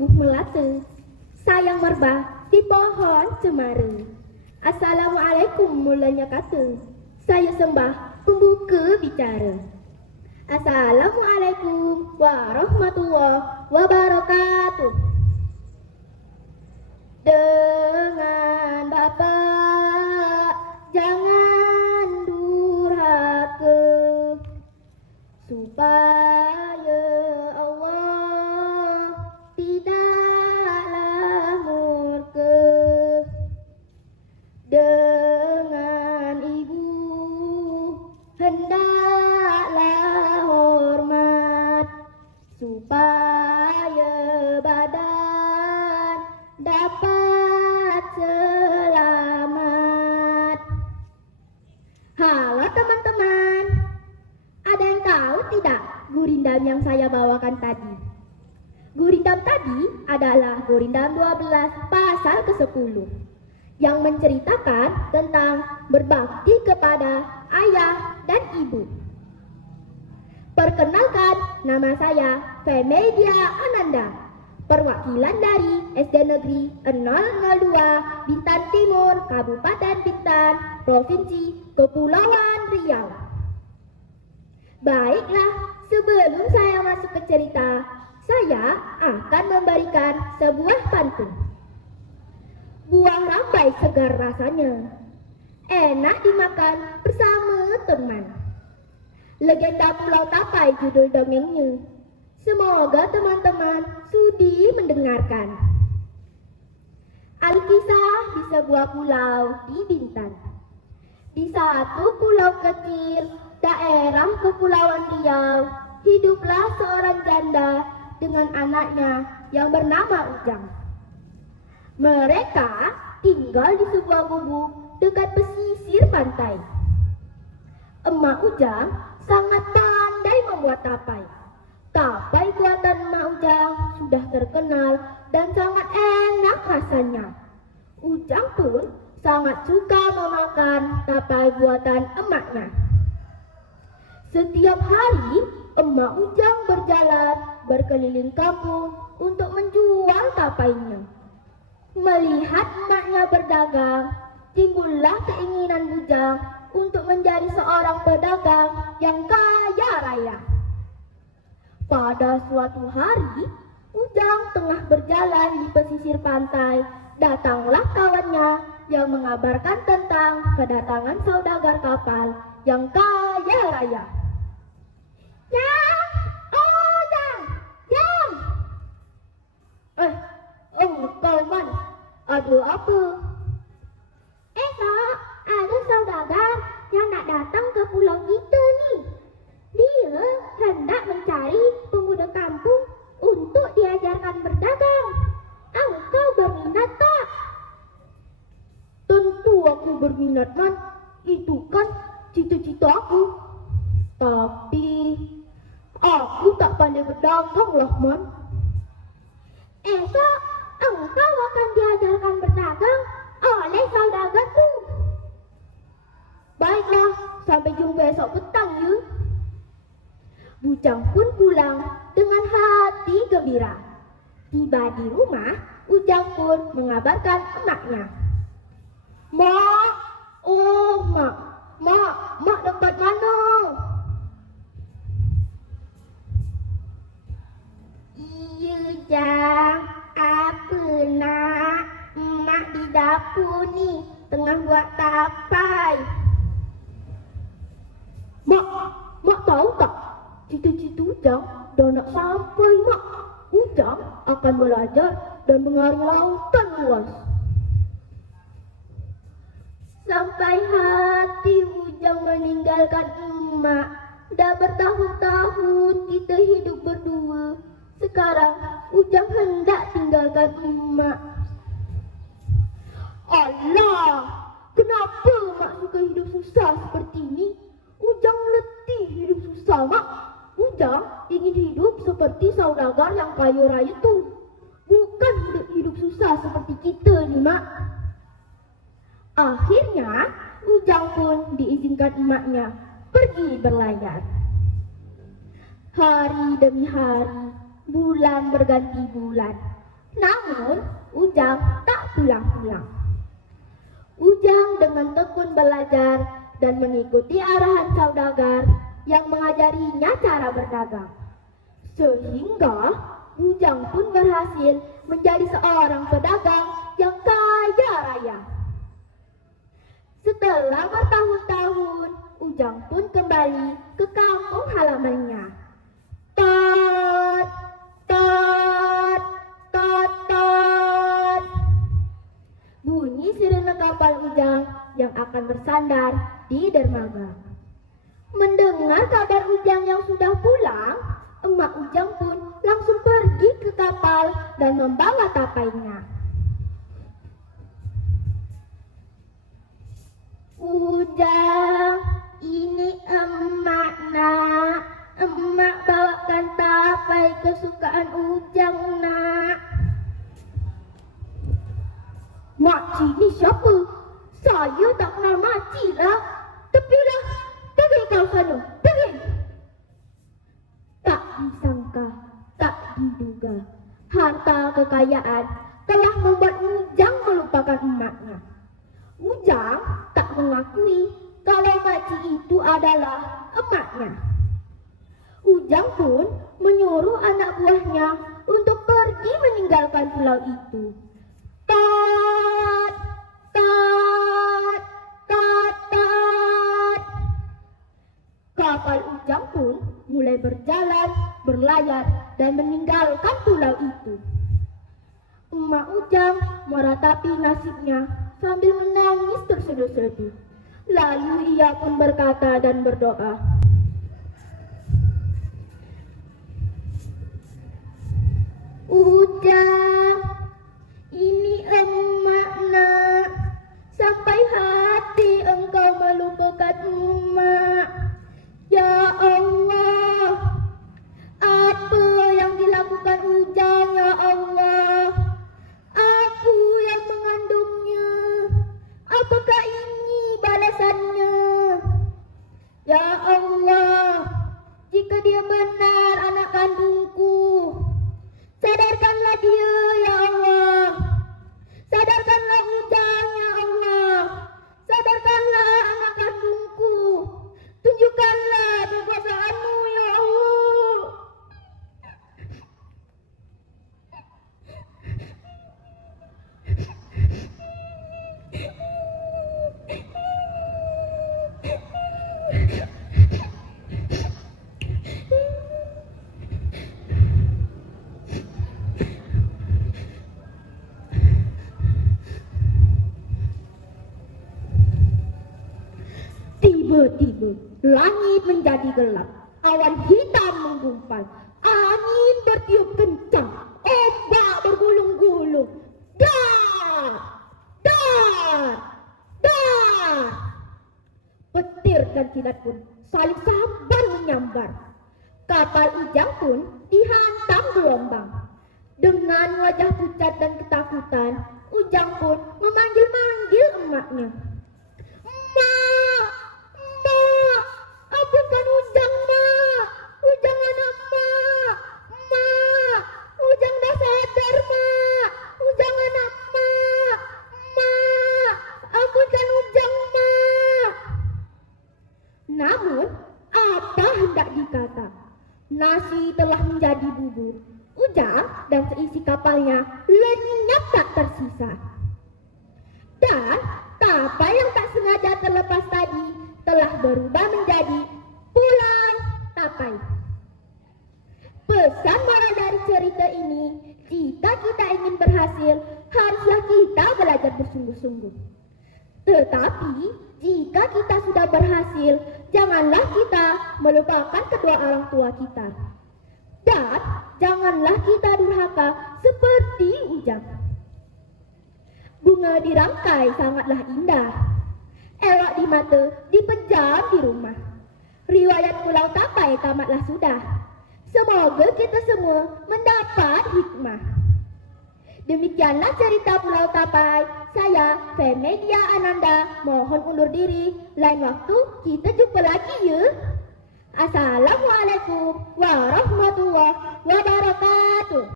tumbuh melata, sayang merbah di pohon cemara. Assalamualaikum mulanya kata, saya sembah pembuka bicara. Assalamualaikum warahmatullahi wabarakatuh. Dengan Bapak jangan durhaka, supaya Allah tidaklah murka. Dengan ibu hendaklah hormat, supaya badan dapat selamat. Halo teman-teman, ada yang tahu tidak gurindam yang saya bawakan tadi? Gurindam tadi adalah Gurindam 12 pasal ke-10 yang menceritakan tentang berbakti kepada ayah dan ibu. Perkenalkan, nama saya Femedia Ananda, perwakilan dari SD Negeri 002 Bintan Timur, Kabupaten Bintan, Provinsi Kepulauan Riau. Baiklah, sebelum saya masuk ke cerita, saya akan memberikan sebuah pantun. Buah rambai segar rasanya, enak dimakan bersama teman. Legenda Pulau Tapai judul dongengnya. Semoga teman-teman sudi mendengarkan. Alkisah di sebuah pulau di Bintan. Di satu pulau kecil, daerah Kepulauan Riau, hiduplah seorang janda dengan anaknya yang bernama Ujang. Mereka tinggal di sebuah gubuk dekat pesisir pantai. Emak Ujang sangat pandai membuat tapai. Tapai buatan Emak Ujang sudah terkenal dan sangat enak rasanya. Ujang pun sangat suka memakan tapai buatan emaknya. Setiap hari Emak Ujang berjalan berkeliling kampung untuk menjual tapainya. Melihat emaknya berdagang, timbullah keinginan Ujang untuk menjadi seorang pedagang yang kaya raya. Pada suatu hari, Ujang tengah berjalan di pesisir pantai. Datanglah kawannya yang mengabarkan tentang kedatangan saudagar kapal yang kaya raya. Jang! Oh, Jang! Jang! Kau man, ada apa? Esok, ada saudagar yang nak datang ke pulau kita ni. Dia hendak mencari pemuda kampung untuk diajarkan berdagang. Engkau berminat tak? Tentu aku berminat, Man. Itu kan cita-cita aku. Tapi aku tak pandai berdagang lah, Man. Esok engkau akan diajarkan berdagang oleh saudagarku. Baiklah, sampai jumpa esok petang ya. Ujang pun pulang dengan hati gembira. Tiba di rumah, Ujang pun mengabarkan emaknya. Mak, oh mak dekat mana? Iya Jang, apa nak? Mak di dapur ni, tengah buat tapai. Mak tahu tak? Cita-cita Ujang dah nak sampai, Mak. Ujang akan belajar dan mengarungi lautan luas. Sampai hati Ujang meninggalkan emak. Dah bertahun-tahun kita hidup berdua. Sekarang Ujang hendak tinggalkan emak. Allah, kenapa mak suka hidup susah seperti ini? Ujang letih hidup susah, Mak. Ujang ingin hidup seperti saudagar yang kaya raya tu. Bukan hidup susah seperti kita ni, Mak. Akhirnya, Ujang pun diizinkan emaknya pergi berlayar. Hari demi hari, bulan berganti bulan. Namun, Ujang tak pulang-pulang. Ujang dengan tekun belajar dan mengikuti arahan saudagar yang mengajarinya cara berdagang. Sehingga Ujang pun berhasil menjadi seorang pedagang yang kaya raya. Setelah bertahun-tahun, Ujang pun kembali ke kampung halamannya. Tot, tot, tot, tot. Bunyi sirene kapal Ujang yang akan bersandar di dermaga. Mendengar kabar Ujang yang sudah pulang, emak Ujang pun langsung pergi ke kapal dan membawa tapainya. Ujang, ini emak nak. Emak bawakan tapai kesukaan Ujang nak. Makcik ni siapa? Saya tak kenal makcik lah. Tepilah, pergi kau sana, pergi. Tak disangka, tak diduga, harta kekayaan telah membuat Ujang melupakan emaknya. Ujang tak mengakui kalau makcik itu adalah emaknya. Ujang pun menyuruh anak buahnya untuk pergi meninggalkan pulau itu. Tot, tot, tot, tot. Kapal Ujang pun mulai berjalan, berlayar, dan meninggalkan pulau itu. Emak Ujang meratapi nasibnya sambil menangis terseduh-seduh. Lalu ia pun berkata dan berdoa, Ujang, ini emak nak. Sampai hati engkau melupakan emak. Ya Allah, apa yang dilakukan Ujang ya Allah? Aku yang mengandungnya. Apakah ini balasannya? Ya Allah, jika dia benar anak kandungku, sadarkanlah dia ya Allah. Sadarkanlah Ujang ya Allah. Sadarkanlah anak kandungku. Tunjukkanlah kekuasaan-Mu ya Allah. Tiba-tiba langit menjadi gelap, awan hitam menggumpal, angin bertiup kencang, ombak bergulung-gulung. Dar, dar, dar. Petir dan kilat pun saling sambar menyambar. Kapal Ujang pun dihantam gelombang. Dengan wajah pucat dan ketakutan, Ujang pun memanggil-manggil emaknya. Mak, mak, ampunkan Ujang, mak. Ujang anak mak, mak. Ujang dah sadar, mak. Ujang anak mak, mak. Ampunkan Ujang, mak. Namun, apa hendak dikata? Nasi telah menjadi bubur. Ujang dan seisi kapalnya lenyap tak tersisa. Dan tapai yang tak sengaja terlepas tadi telah berubah menjadi pulang tapai. Pesan moral dari cerita ini, jika kita ingin berhasil, haruslah kita belajar bersungguh-sungguh. Tetapi, jika kita sudah berhasil, janganlah kita melupakan kedua orang tua kita. Dan janganlah kita durhaka seperti Ujang. Bunga dirangkai sangatlah indah, elok di mata, dipejam di rumah. Riwayat Pulau Tapai tamatlah sudah. Semoga kita semua mendapat hikmah. Demikianlah cerita Pulau Tapai. Saya, Femedia Ananda, mohon undur diri. Lain waktu kita jumpa lagi ya. Assalamualaikum warahmatullahi wabarakatuh.